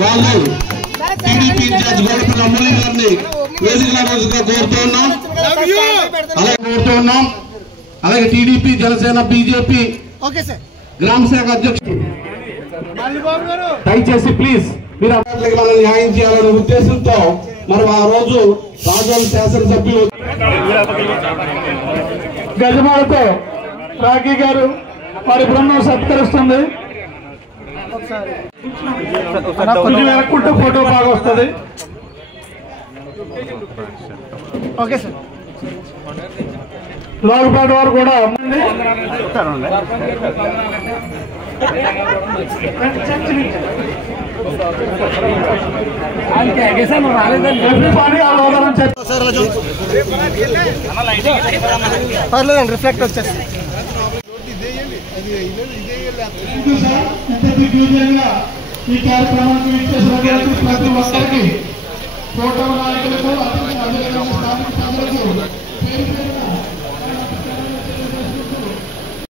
వాళ్ళు TDP incharge Godapalli అమూల్య గారిని వేదికగా కోరుతూ ఉన్నాం. అలాగే టీడీపీ జనసేన బీజేపీ గ్రామ శాఖ అధ్యక్షుడు దయచేసి ప్లీజ్ మీరు అభ్యర్థులకు మనం న్యాయం చేయాలనే ఉద్దేశంతో మరి ఆ రోజు రాజోలు శాసనసభ్యులు గజమాలతో రాఖీ గారు వారి బృందం సత్కరిస్తుంది. కొంచెం వెనక్కుంటే ఫోటో బాగా వస్తుంది. Okay sir. లోకపేట వారు కూడా పర్లేదండి రిఫ్లెక్ట్ వచ్చేసి ఈ కార్యక్రమానికి ఇచ్చేసిన ప్రతి ఒక్కరికి ఫోటో నాయకులకు